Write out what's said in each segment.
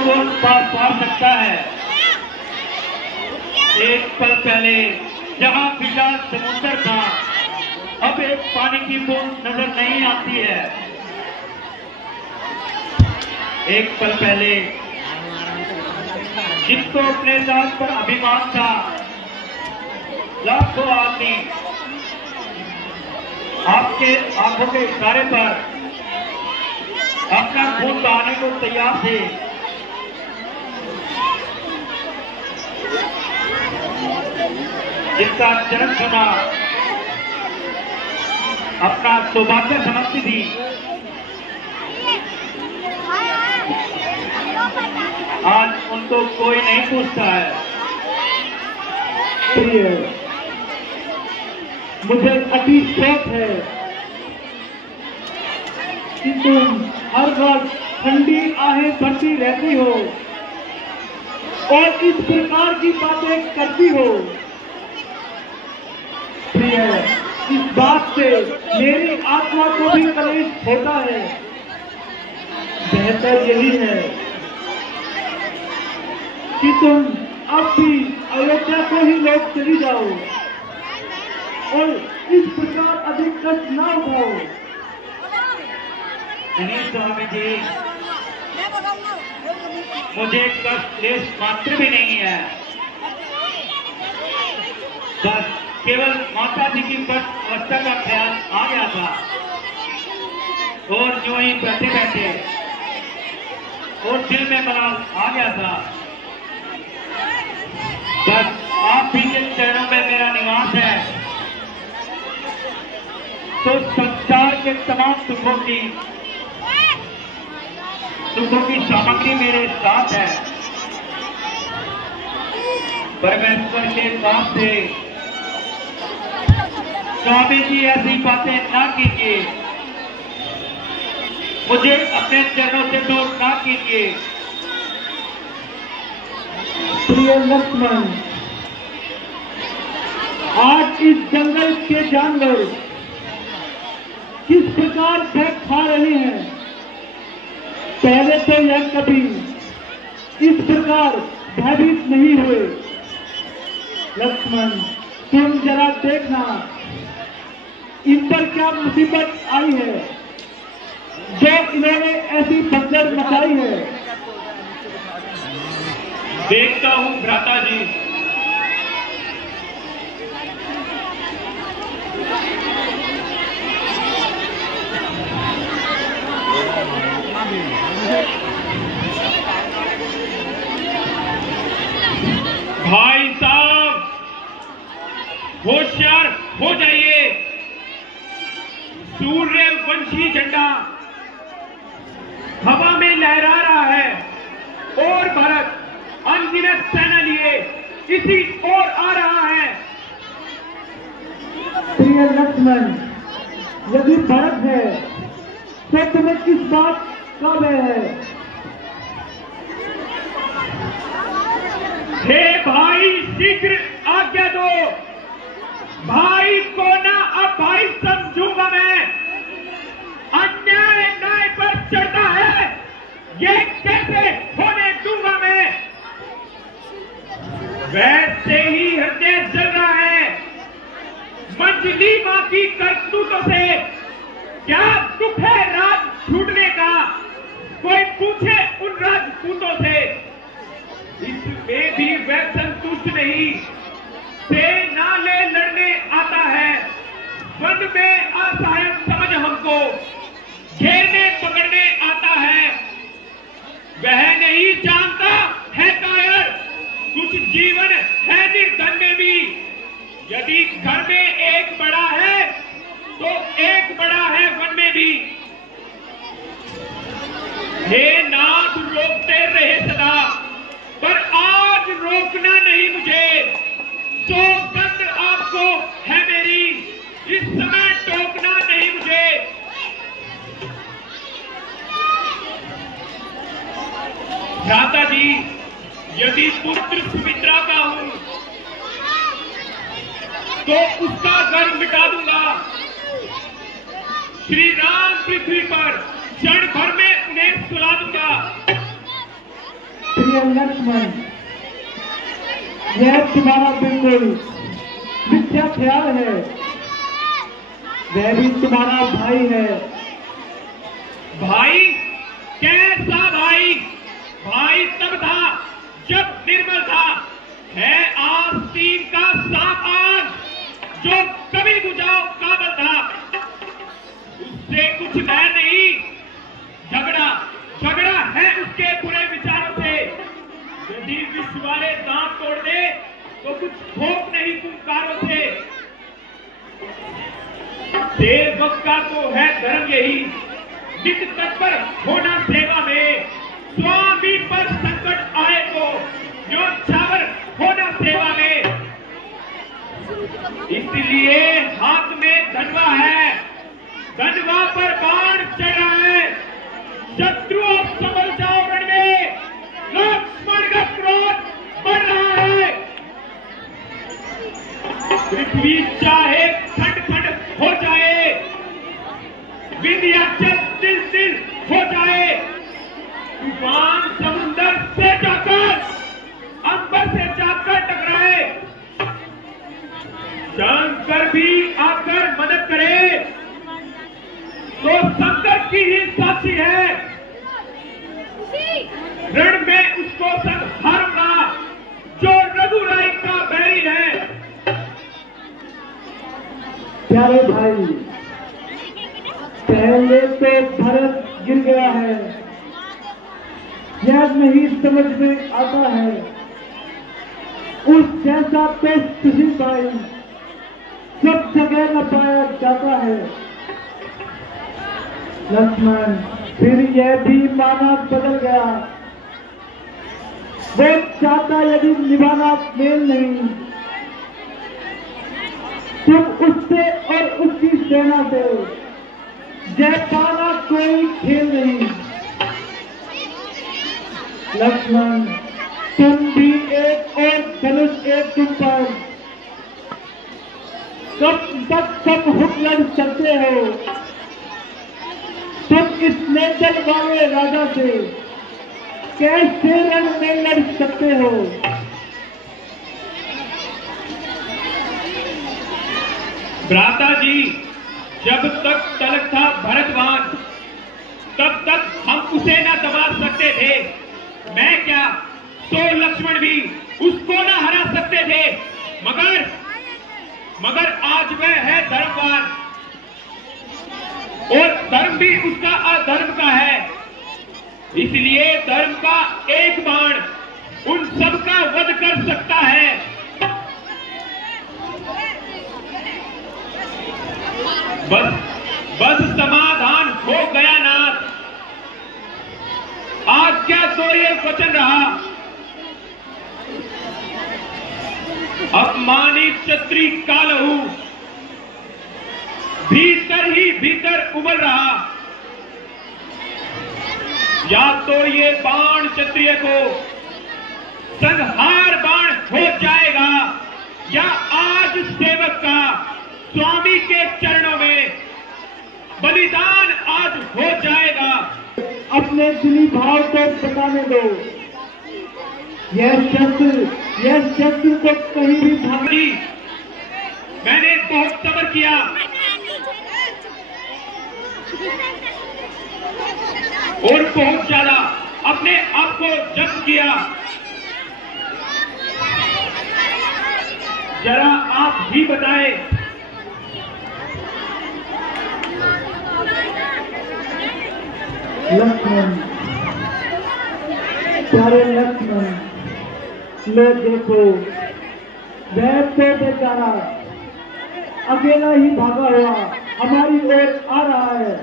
को पार सकता है। एक पल पहले जहां विशाल समुद्र था, अब एक पानी की बूंद नजर नहीं आती है। एक पल पहले जिसको अपने जात पर अभिमान था, लाखों आदमी आपके आंखों के इशारे पर अपना खून बहाने को तैयार थे। जिसका जन्म सुना अपना सौभाग्य समझती थी, आज उनको कोई नहीं पूछता है। मुझे अति शौक है कि तुम हर वक्त ठंडी आहें भरती रहती हो और इस प्रकार की बातें करती हो। प्रिय, इस बात से मेरी आत्मा को भी कलेश होता है। बेहतर यही है कि तुम अब भी अयोध्या को ही लौट चली जाओ और इस प्रकार अधिक कष्ट ना उठाओ। नहीं स्वामी जी, मुझे कष्ट लेश मात्र भी नहीं है। बस केवल माता जी की कष्ट अवस्था का ख्याल आ गया था और यूं ही बैठे बैठे और दिल में मलाल आ गया था। बस आप ही के चरणों में मेरा निवास है, तो संसार के तमाम सुखों की सामग्री मेरे साथ है। परमेश्वर के पास से स्वामी जी ऐसी बातें ना कीजिए, मुझे अपने चरणों से दूर ना कीजिए। प्रिय लक्ष्मण, आज इस जंगल के जानवर किस प्रकार भय खा रहे हैं, पहले तो यह कभी इस प्रकार भयभीत नहीं हुए। लक्ष्मण, तुम जरा देखना इन पर क्या मुसीबत आई है जो इन्होंने ऐसी भगदड़ मचाई है। देखता हूं भ्राता जी। भाई साहब, होशियार हो जाइए। सूर्यवंशी झंडा हवा में लहरा रहा है और भारत अनगिनत सेना लिए इसी ओर आ रहा है। प्रिय लक्ष्मण, यदि भारत है तो तुम्हें किस बात का भय है? हे भाई, शीघ्र आज्ञा दो। भाई को ना अब भाई समझूंगा मैं। अन्याय न्याय पर चढ़ता है, ये कैसे होने दूंगा मैं। वैसे ही हृदय जल रहा है मंजली मां की करतूतों से। क्या दुख है राज छूटने का, कोई पूछे उन राजपूतों से। इसमें भी वह संतुष्ट नहीं, सेना ले लड़ने आता है। वन में असहाय समझ हमको घेरने पकड़ने आता है। वह नहीं जानता है कायर, कुछ जीवन है निर्धन में भी। यदि घर में एक बड़ा है तो एक बड़ा है वन में भी। हे नाथ, रोकते रहे सदा, पर आज रोकना नहीं मुझे। सौगंध आपको है मेरी, इस समय टोकना नहीं मुझे। भ्राता जी, यदि पुत्र सुमित्रा का हूं तो उसका गर्व मिटा दूंगा। श्री राम पृथ्वी पर क्षण भर में उन्हें सुला दूंगा। प्रिय लक्ष्मण, यह तुम्हारा बिल्कुल मिथ्या ख्याल है। वह भी तुम्हारा भाई है। भाई? कैसा भाई? भाई तब था जब निर्मल था, है आस्तीन का साफ आग जो कभी बुझाओ काबल था। उससे कुछ नया नहीं, झगड़ा है उसके बुरे विचारों से। यदि विश्व वाले दांत तोड़ दे तो कुछ भोग नहीं कुंकारों से। देर वक्त का तो है धर्म यही, नित तत्पर होना सेवा में। स्वामी पर संकट आए तो न्योछावर होना सेवा में। इसलिए हाथ में धनवा है, धनवा पर बाण चढ़ा है। शत्रुओं संभल जाओ रण में, लक्ष्मण का क्रोध बढ़ रहा है। पृथ्वी चाहे खंड खंड हो जाए, विंध्याचल तिल तिल हो जाए, तूफान समुंदर से जाकर अंबर से जाकर टकराए, शंकर भी आकर मदद करे तो संकट की ही साक्षी है। रण में उसको संग हारूंगा जो रघुराई का बैरी है। प्यारे भाई, पहले तो भरत गिर गया है, यह नहीं समझ में आता है। उस जैसा तो किसी भाई सब जगह न पाया जाता है। लक्ष्मण, फिर यह भी माना बदल गया। वो चाहता यदि निभाना मेल नहीं, तुम उससे और उसकी सेना से जय पाना कोई खेल नहीं। लक्ष्मण, तुम भी एक और धनुष एक तुम पर, कब तक सब हुक लड़ सकते हो? तुम इस नेतल वाले राजा से कैसे रण में लड़ सकते हो? भ्राता जी, जब तक तलक था भरतवान, तब तक हम उसे न दबा सकते थे। मैं क्या, तो लक्ष्मण भी उसको न हरा सकते थे। मगर आज वह है धर्मवान, और धर्म भी उसका अधर्म का है। इसलिए धर्म का एक बाण उन सबका वध कर सकता है। बस समाधान हो गया नाथ। आज क्या तो ये वचन रहा, अपमानित क्षत्रिय का लहू भीतर ही भीतर उबल रहा। या तो ये बाण क्षत्रिय को संहार बाण हो जाएगा, या आज सेवक का स्वामी के चरणों में बलिदान आज हो जाएगा। अपने दिली भाव को बताने दो। यह शस्त्र को कहीं भी भागी। मैंने बहुत सब्र किया, और बहुत ज्यादा अपने आप को जब्त किया। जरा आप ही बताएं, लक्ष्मण, प्यारे लक्ष्मण, लो देखो, वह तो बेचारा अकेला ही भागा हुआ हमारी ओर आ रहा है।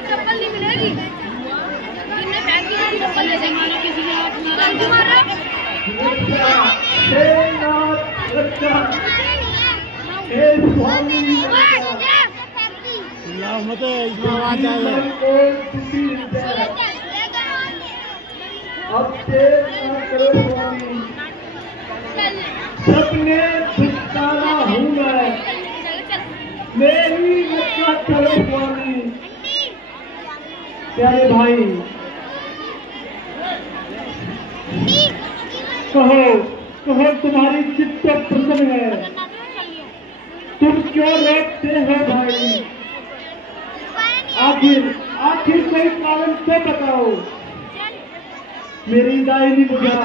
चप्पल नहीं मिलेगी, चप्पल ले जाएंगे किसी मत अब करो स्वामी, सपने दुष्टाना हूँ मैं, मेरी रक्षा करो स्वामी। प्यारे भाई, कहो कहो तुम्हारी चित्त प्रसन्न है, तुम क्यों रोकते हो भाई? आखिर कोई कारण तो बताओ, मेरी दाहिनी बुझा।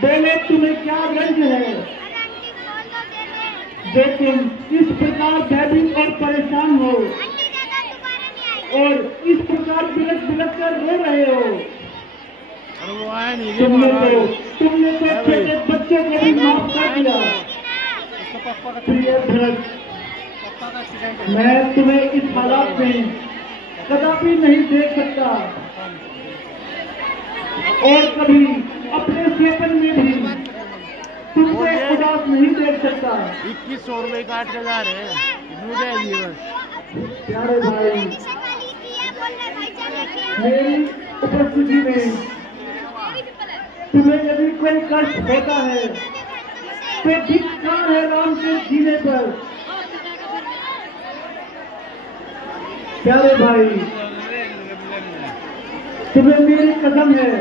बोले तुम्हें क्या रंज है, जो तुम इस प्रकार भयभीत और परेशान हो और इस प्रकार बिलख बिलख कर रो रहे हो। तुमने तो छोटे बच्चे को भी माफ कर दिया। प्रिय भरत, मैं तुम्हें इस हालात में कदापि नहीं देख सकता और कभी अपने सेवन में भी तुमसे उदास नहीं देख सकता। 2100 रुपए काट के जा रहे हैं। प्यारे भाई, मेरी उपस्थिति में तुम्हें यदि कोई कष्ट होता है तो धिक्कार है राम के जीने पर। प्यारे भाई, तुम्हें मेरी कसम है,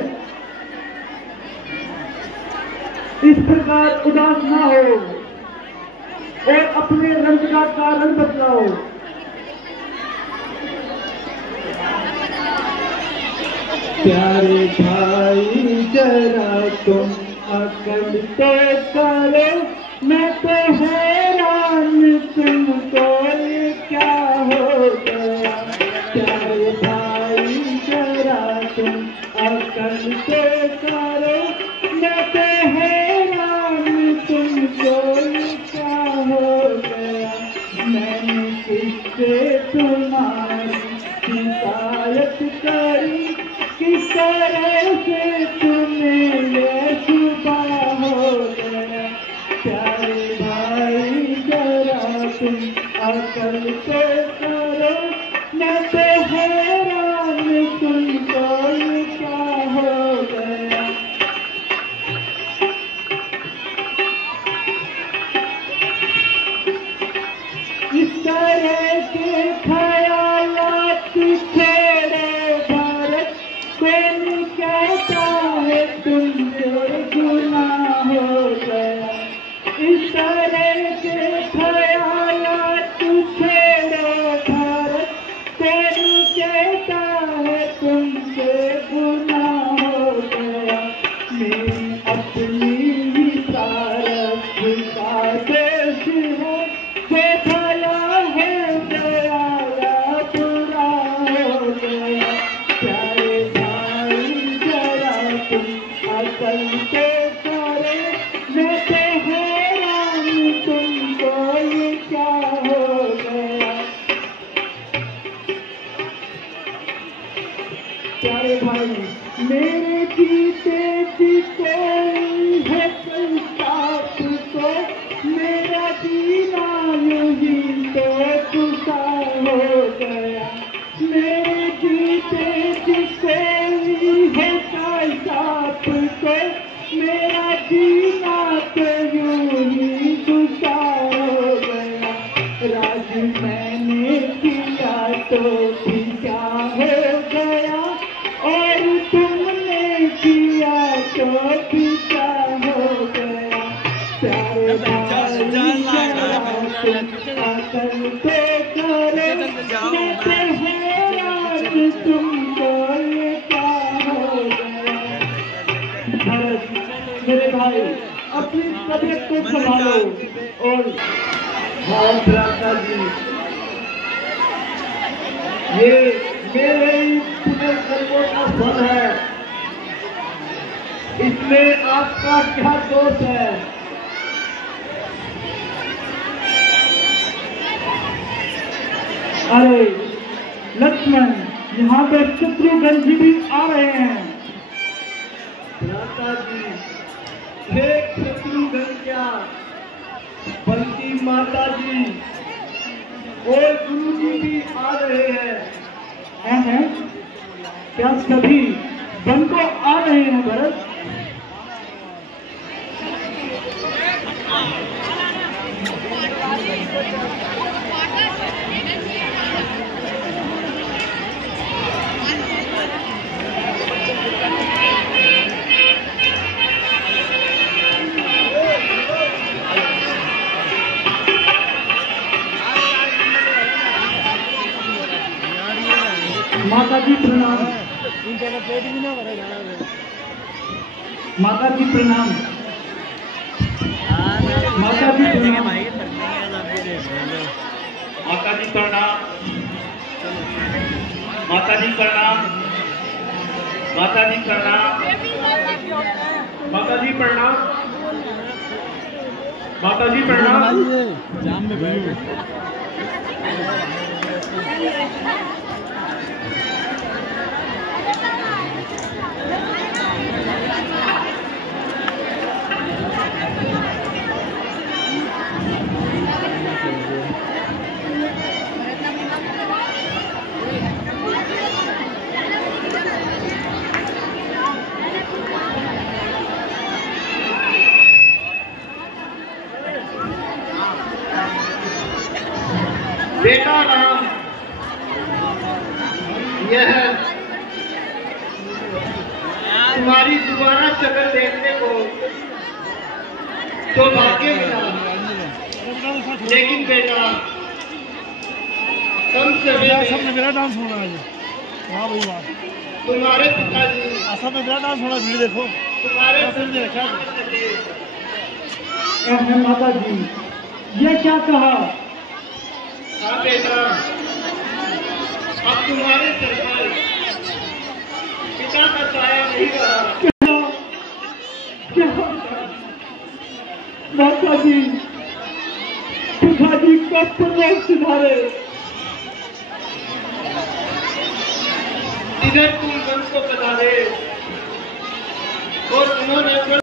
इस प्रकार उदास ना हो और अपने रंग का कारण बतलाओ। प्यारे भाई, जरा तुम अकल तो करो, मैं तो हैरान तुमको ये क्या हो गया। प्यारे भाई, जरा तुम अकल तो करो, मैं तो हैरान तुमको ये क्या हो गया। मैंने किससे तुम्हारी शिकायत करी, किस तरह से तुम्हें ये सुबह हो गया। प्यारे भाई, जरा तुम अकल तो करो, मैं तो हैरान तुमको ये क्या हो गया। इस तरह के ख्यालात छोड़ो भारत, कोई कहता है तुमसे गुनाह हो गया। इस तरह के ख्यालात छोड़ो भारत, कोई कहता है तुमसे गुनाह हो गया। मेरी अपनी ही तारफ का दोष है, जो भला है गया या बुरा हो गया। प्यारे भाई, जरा तुम अकल तो करो, मैं तो हैरान तुमको ये क्या हो गया। प्यारे भाई, मेरे जीते जी कोई है संसार को, मेरा जीना यूं तो तुसा हो गया। मेरे जीते जी कोई है संसार को, मेरा जीना तो यूं ही तुसा हो गया। राज मैंने किया तो भी क्या हो गया, और तुमने किया तो भी क्या हो गया। प्यारे भाई, जरा तुम अकल तो करो, मैं तो हैरान तुमको ये क्या हो गया। भरत, मेरे भाई, अपनी तबीयत को संभालो। और हाँ भ्राता जी, ये मेरे ही पुनर्जन्मों का फल है, इसमें आपका क्या दोष है। अरे लक्ष्मण, यहाँ पे शत्रुघ्न जी भी आ रहे हैं। भ्राता जी, एक शत्रुघ्न क्या, बल्कि माता जी और गुरु जी भी आ रहे हैं। क्या सभी वन को आ रहे हैं भरत? माता जी प्रणाम। माता जी प्रणाम। माता जी प्रणाम। माता जी प्रणाम। माता जी प्रणाम। माता जी प्रणाम। माता जी प्रणाम। जाम में बैठ बेटा राम, यह तुम्हारी दोबारा शक्ल देखने को तो भाग्य मिला, लेकिन बेटा कम से सबने मेरा डांस होना है। वाह भाई वाह, तुम्हारे पिताजी सब में मेरा डांस होना। भीड़ देखो तुम्हारे देखा। माता जी ये क्या कहा? हाँ बेटा, अब तुम्हारे सर पर पिता का साया नहीं रहा। क्या माता जी, पिताजी कब पर सुधारे? इधर तुम वंश को बता दे और उन्होंने